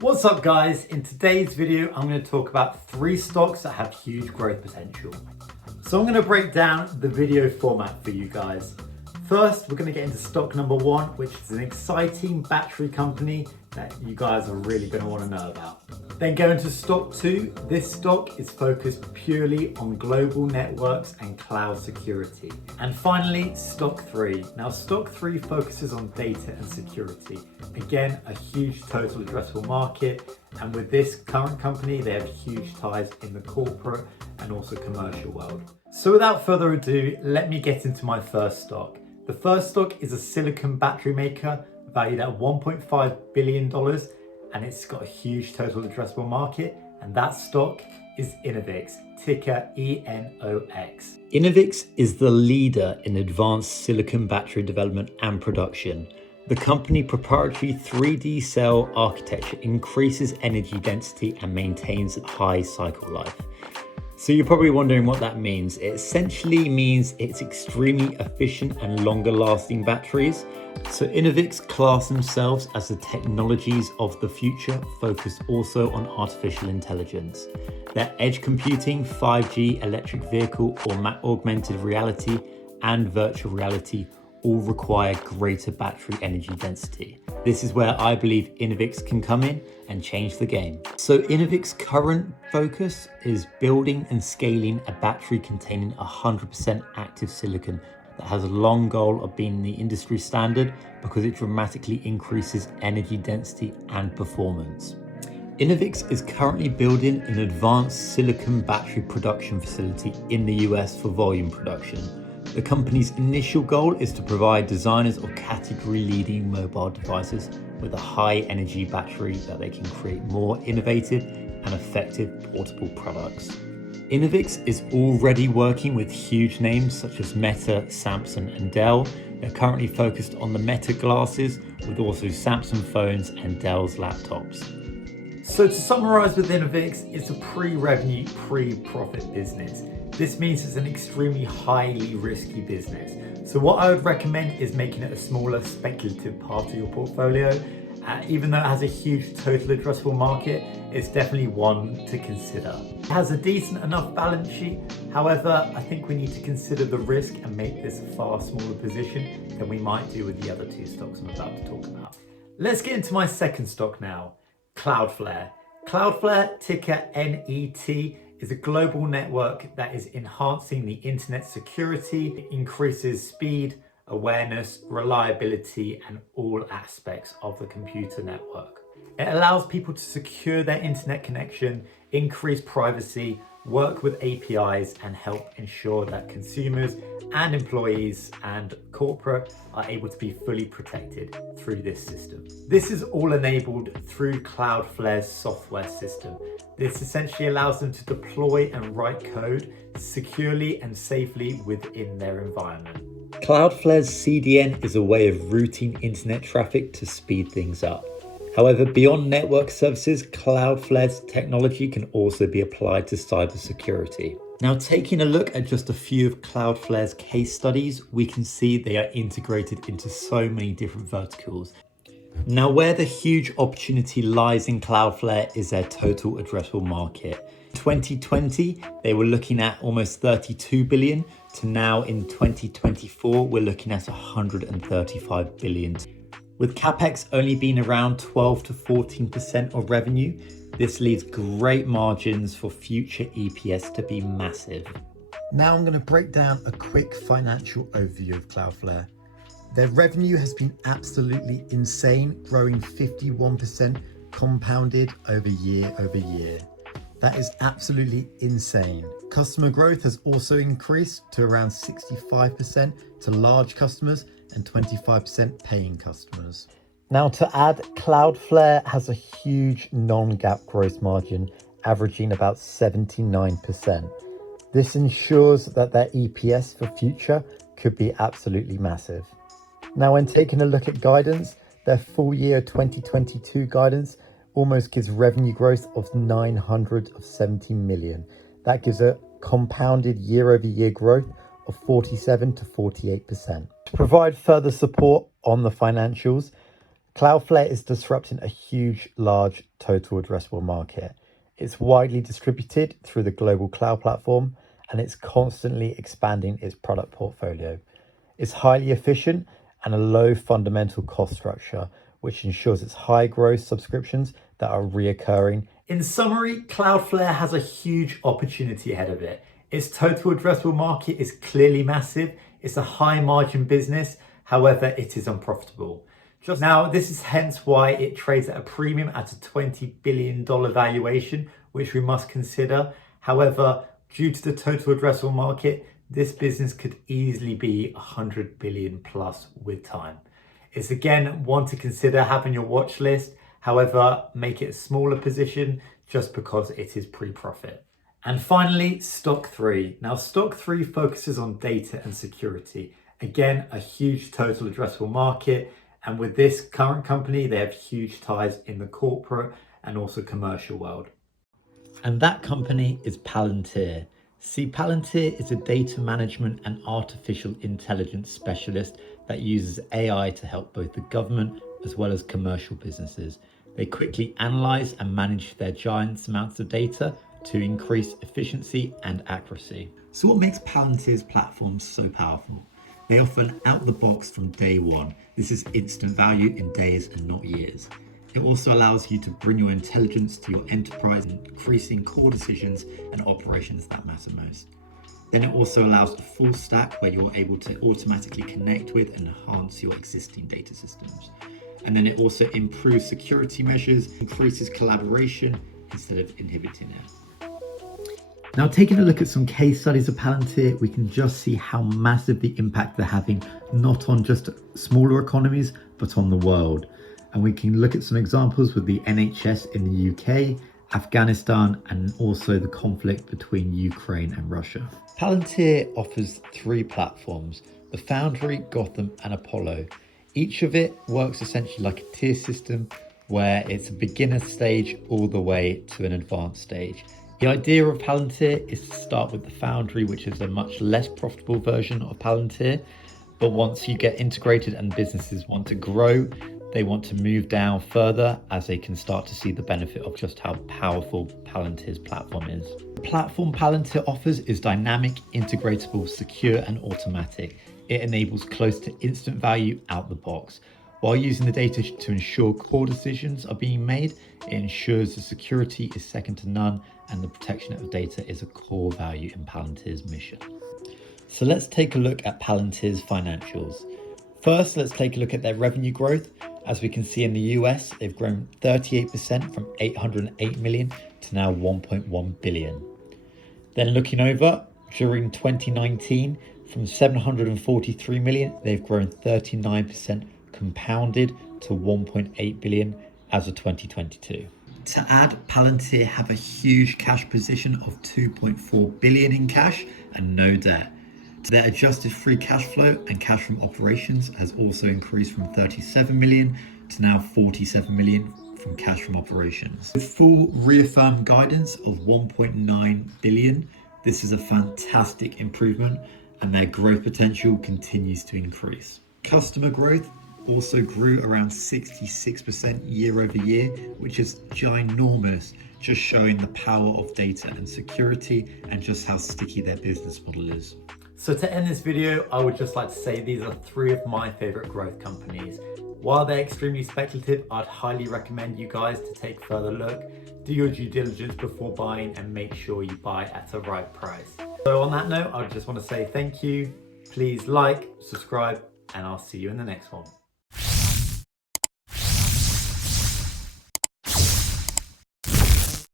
What's up guys? In today's video, I'm going to talk about 3 stocks that have huge growth potential. So I'm going to break down the video format for you guys. First, we're going to get into stock number 1, which is an exciting battery company that you guys are really going to want to know about. Then go into stock 2. This stock is focused purely on global networks and cloud security. And finally, stock 3. Now, stock 3 focuses on data and security. Again, a huge total addressable market. And with this current company, they have huge ties in the corporate and also commercial world. So without further ado, let me get into my first stock. The first stock is a silicon battery maker valued at $1.5 billion, and it's got a huge total addressable market, and that stock is Enovix, ticker ENOX. Enovix is the leader in advanced silicon battery development and production. The company proprietary 3D cell architecture increases energy density and maintains high cycle life. So you're probably wondering what that means. It essentially means it's extremely efficient and longer lasting batteries. So Enovix class themselves as the technologies of the future, focused also on artificial intelligence. Their edge computing, 5G, electric vehicle or augmented reality and virtual reality all require greater battery energy density. This is where I believe Enovix can come in and change the game. So Enovix's current focus is building and scaling a battery containing 100% active silicon that has a long goal of being the industry standard because it dramatically increases energy density and performance. Enovix is currently building an advanced silicon battery production facility in the US for volume production. The company's initial goal is to provide designers of category-leading mobile devices with a high-energy battery that they can create more innovative and effective portable products. Enovix is already working with huge names such as Meta, Samsung, and Dell. They're currently focused on the Meta glasses with also Samsung phones and Dell's laptops. So to summarize with Enovix, it's a pre-revenue, pre-profit business. This means it's an extremely highly risky business. So what I would recommend is making it a smaller speculative part of your portfolio. Even though it has a huge total addressable market, it's definitely one to consider. It has a decent enough balance sheet. However, I think we need to consider the risk and make this a far smaller position than we might do with the other 2 stocks I'm about to talk about. Let's get into my second stock now, Cloudflare. Cloudflare, ticker NET, is a global network that is enhancing the internet security. It increases speed, awareness, reliability, and all aspects of the computer network. It allows people to secure their internet connection, increase privacy, work with APIs, and help ensure that consumers and employees and corporate are able to be fully protected through this system. This is all enabled through Cloudflare's software system. This essentially allows them to deploy and write code securely and safely within their environment. Cloudflare's CDN is a way of routing internet traffic to speed things up. However, beyond network services, Cloudflare's technology can also be applied to cybersecurity. Now, taking a look at just a few of Cloudflare's case studies, we can see they are integrated into so many different verticals. Now, where the huge opportunity lies in Cloudflare is their total addressable market. In 2020, they were looking at almost 32 billion to now in 2024, we're looking at 135 billion. With CapEx only being around 12 to 14% of revenue, this leaves great margins for future EPS to be massive. Now I'm going to break down a quick financial overview of Cloudflare. Their revenue has been absolutely insane, growing 51% compounded over year. That is absolutely insane. Customer growth has also increased to around 65% to large customers and 25% paying customers. Now to add, Cloudflare has a huge non-GAAP gross margin, averaging about 79%. This ensures that their EPS for future could be absolutely massive. Now, when taking a look at guidance, their full year 2022 guidance almost gives revenue growth of 970 million. That gives a compounded year-over-year growth of 47 to 48%. To provide further support on the financials, Cloudflare is disrupting a huge, large total addressable market. It's widely distributed through the global cloud platform, and it's constantly expanding its product portfolio. It's highly efficient and a low fundamental cost structure, which ensures its high growth subscriptions that are reoccurring. In summary, Cloudflare has a huge opportunity ahead of it. Its total addressable market is clearly massive. It's a high margin business. However, it is unprofitable. Now, this is hence why it trades at a premium at a $20 billion valuation, which we must consider. However, due to the total addressable market, this business could easily be 100 billion plus with time. It's again one to consider having your watch list. However, make it a smaller position just because it is pre-profit. And finally, Stock 3. Now, Stock 3 focuses on data and security. Again, a huge total addressable market. And with this current company, they have huge ties in the corporate and also commercial world. And that company is Palantir. See, Palantir is a data management and artificial intelligence specialist that uses AI to help both the government as well as commercial businesses. They quickly analyze and manage their giant amounts of data to increase efficiency and accuracy. So what makes Palantir's platform so powerful? They offer an out-the-box from day one. This is instant value in days and not years. It also allows you to bring your intelligence to your enterprise, increasing core decisions and operations that matter most. Then it also allows a full stack where you're able to automatically connect with and enhance your existing data systems. And then it also improves security measures, increases collaboration instead of inhibiting it. Now, taking a look at some case studies of Palantir, we can just see how massive the impact they're having, not on just smaller economies, but on the world. And we can look at some examples with the NHS in the UK, Afghanistan, and also the conflict between Ukraine and Russia. Palantir offers 3 platforms, the Foundry, Gotham, and Apollo. Each of it works essentially like a tier system where it's a beginner stage all the way to an advanced stage. The idea of Palantir is to start with the Foundry, which is a much less profitable version of Palantir. But once you get integrated and businesses want to grow, they want to move down further as they can start to see the benefit of just how powerful Palantir's platform is. The platform Palantir offers is dynamic, integratable, secure, and automatic. It enables close to instant value out the box. While using the data to ensure core decisions are being made, it ensures the security is second to none and the protection of data is a core value in Palantir's mission. So let's take a look at Palantir's financials. First, let's take a look at their revenue growth. As we can see in the US, they've grown 38% from 808 million to now 1.1 billion. Then looking over, during 2019, from 743 million, they've grown 39% compounded to 1.8 billion as of 2022. To add, Palantir have a huge cash position of 2.4 billion in cash and no debt. Their adjusted free cash flow and cash from operations has also increased from 37 million to now 47 million from cash from operations. With full reaffirmed guidance of 1.9 billion, this is a fantastic improvement and their growth potential continues to increase. Customer growth also grew around 66% year over year, which is ginormous, just showing the power of data and security and just how sticky their business model is. So to end this video, I would just like to say these are 3 of my favorite growth companies. While they're extremely speculative, I'd highly recommend you guys to take a further look, do your due diligence before buying and make sure you buy at the right price. So on that note, I just want to say thank you. Please like, subscribe, and I'll see you in the next one.